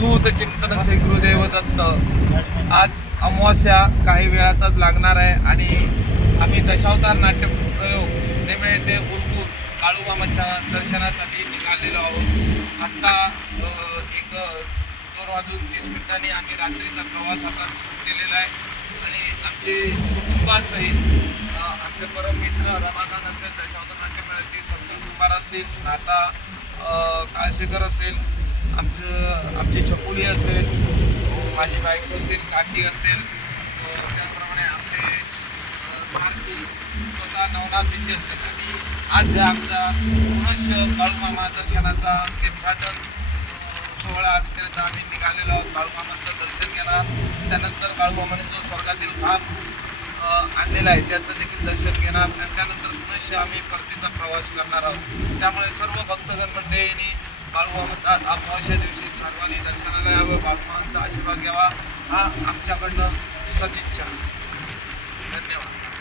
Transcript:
अवधूत चिंतन श्री गुरुदेव दत्त आज अमावस्या काही वेळातच लागणार आहे आणि आम्ही दशावतार नाट्य प्रयोग नेमळे ते उरकून काळूबामाच्या दर्शनासाठी निघालेलो आहोत. आत्ता एक दोन वाजून तीस मिनिटांनी आम्ही रात्रीचा प्रवास आता सुरू केलेला आहे. आणि आमचे कुटुंबासहित आमचे परम मित्र रमाकांत असेल दशावतार नाट्य संतोष कुमार असतील नाता काळशेकर असेल आमचं आमची छकुली असेल माझी बायको असेल काकी असेल त्याचप्रमाणे आमचे अ, सारथी स्वतः नवनाथ विषय असतील आणि आज आमचा पुनश बाळूमामा दर्शनाचा तीर्थाटन सोहळा आजपर्यंत आम्ही निघालेलो आहोत. बाळूमामांचं दर्शन घेणार. त्यानंतर बाळूमामाने जो स्वर्गातील खांब आणलेला आहे त्याचं देखील दर्शन घेणार. आणि त्यानंतर पुनश आम्ही परतीचा प्रवास करणार आहोत. त्यामुळे सर्व भक्तगण मंडळींनी बाळूमामाचा अमावस्या दिवशी सर्वांनी दर्शनाला यावं बाळूमामांचा आशीर्वाद घ्यावा. हा आमच्याकडनं सदिच्छा. धन्यवाद.